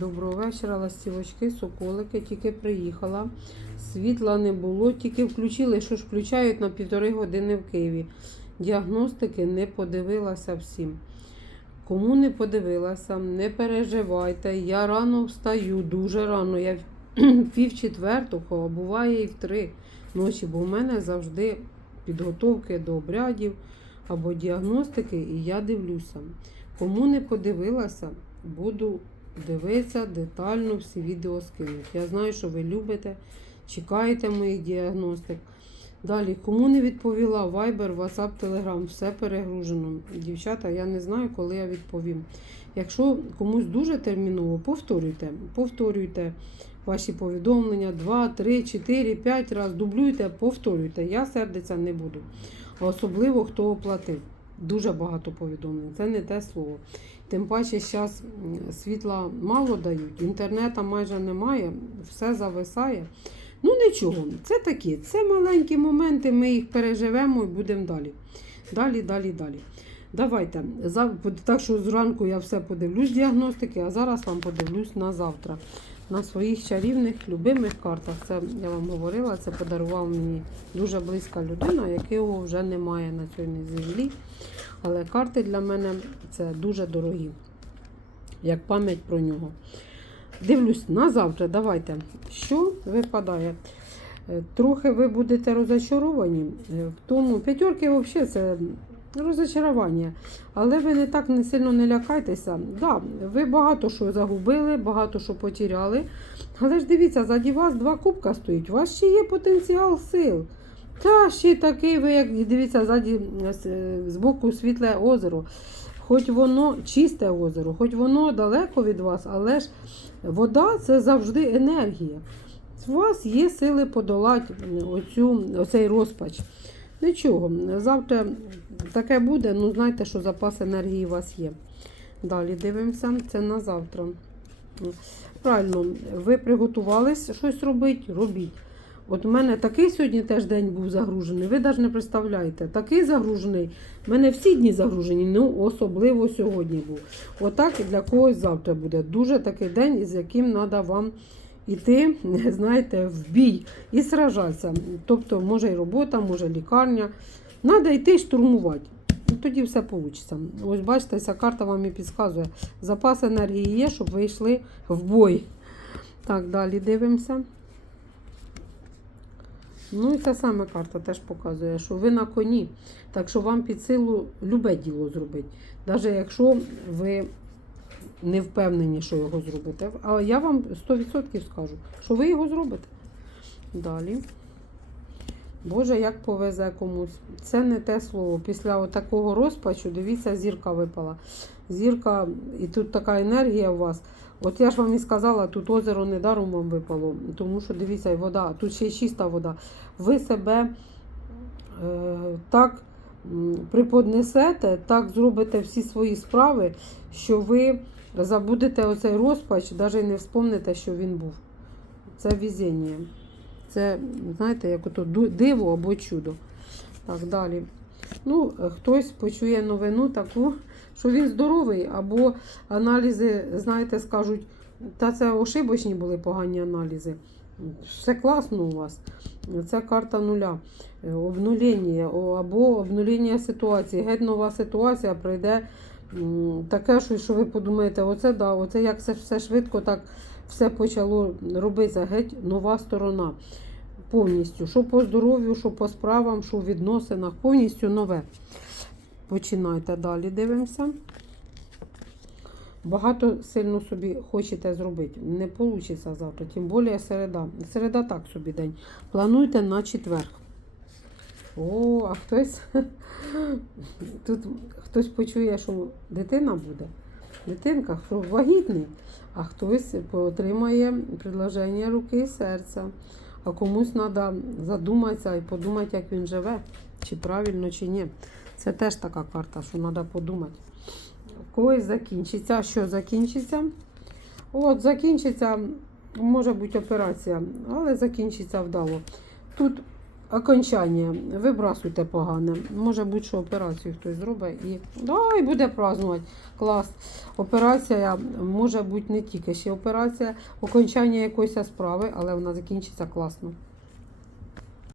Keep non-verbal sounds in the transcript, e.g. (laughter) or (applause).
Доброго вечора, ластівочки, соколики. Тільки приїхала. Світла не було, тільки включили, що ж включають на півтори години в Києві. Діагностики не подивилася всім. Кому не подивилася, не переживайте. Я рано встаю, дуже рано. Я (clears throat) пів четвертого, а буває і в три ночі, бо в мене завжди підготовки до обрядів або діагностики, і я дивлюся. Кому не подивилася, буду дивитися детально всі відео скинуть. Я знаю, що ви любите, чекаєте моїх діагностик. Далі, кому не відповіла, Viber, WhatsApp, Telegram, все перегружено. Дівчата, я не знаю, коли я відповім. Якщо комусь дуже терміново, повторюйте, повторюйте ваші повідомлення 2, 3, 4, 5 разів, дублюйте, повторюйте. Я сердиться не буду. Особливо хто оплатив. Дуже багато повідомлень. Це не те слово. Тим паче, зараз світла мало дають, інтернету майже немає, все зависає. Ну нічого, це такі, це маленькі моменти, ми їх переживемо і будемо далі. Далі, далі, далі. Давайте. Так що зранку я все подивлюсь діагностики, а зараз вам подивлюсь на завтра. На своїх чарівних, любимих картах. Це я вам говорила, це подарував мені дуже близька людина, якого вже немає на цій землі. Але карти для мене це дуже дорогі, як пам'ять про нього. Дивлюсь на завтра. Давайте. Що випадає? Е, Трохи ви будете розочаровані е, в тому. П'ятерки взагалі це розочарування. Але ви не так не сильно не лякайтеся. Да, ви багато що загубили, багато що потеряли. Але ж дивіться, заді вас два кубка стоїть. У вас ще є потенціал сил. Та ще такий, ви як дивіться, ззаді е, збоку світле озеро. Хоч воно чисте озеро, хоч воно далеко від вас, але ж вода це завжди енергія. У вас є сили подолати оцю, оцей розпач. Нічого, завтра таке буде, ну знайте, що запас енергії у вас є. Далі дивимося, це на завтра. Правильно, ви приготувались щось робити, робіть. От у мене такий сьогодні теж день був загружений, ви навіть не представляєте. Такий загружений. У мене всі дні загружені, ну особливо сьогодні був. Отак і для когось завтра буде. Дуже такий день, із яким треба вам іти, (laughs) знаєте, в бій і сражатися. Тобто, може і робота, може лікарня. Треба йти штурмувати. Ну, Тоді все вийде. Ось бачите, ця карта вам і підказує. Запас енергії є, щоб ви йшли в бой. Так, далі дивимося. Ну і ця саме карта теж показує, що ви на коні. Так що вам під силу любе діло зробити. Навіть якщо ви не впевнені, що його зробите. А я вам 100% скажу, що ви його зробите. Далі. Боже, як повезе комусь. Це не те слово. Після такого розпачу, дивіться, зірка випала. Зірка, і тут така енергія у вас. От я ж вам і сказала, тут озеро недаром вам випало, тому що дивіться, вода, тут ще й чиста вода. Ви себе е, так приподнесете, так зробите всі свої справи, що ви забудете оцей розпач, навіть не вспомните, що він був. Це везіння. Це, знаєте, як ото диво або чудо. Так, далі. Ну, хтось почує новину таку, що він здоровий, або аналізи, знаєте, скажуть, та це ошибочні були погані аналізи. Все класно у вас. Це карта нуля. Е, Обнулення або обнулення ситуації. Геть нова ситуація прийде таке, що, ви подумаєте, оце да, оце як це все швидко так все почало робитися. Геть нова сторона. Повністю. Що по здоров'ю, що по справам, що в відносинах. Повністю нове. Починайте далі, дивимося. Багато сильно собі хочете зробити. Не вийде завтра, тим більше середа. Середа так собі день. Плануйте на четвер. О, а хтось тут хтось почує, що дитина буде. Дитинка, що вагітний, а хтось отримає предложення руки і серця. А комусь треба задуматися і подумати, як він живе, чи правильно, чи ні. Це теж така карта, що треба подумати. Когось закінчиться. Що закінчиться? От, закінчиться, може бути операція, але закінчиться вдало. Тут окончання. Вибрасуйте погане. Може бути, що операцію хтось зробить і да, і буде празнувати. Клас. Операція може бути не тільки ще операція, окончання якоїсь справи, але вона закінчиться класно.